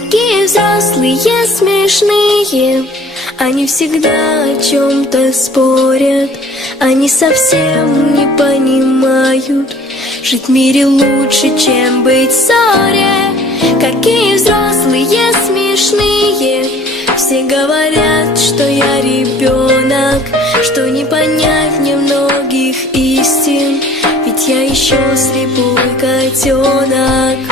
Какие взрослые смешные, они всегда о чем-то спорят, они совсем не понимают, жить в мире лучше, чем быть в ссоре. Какие взрослые смешные, все говорят, что я ребенок, что не понять мне многих истин, ведь я еще слепой котенок.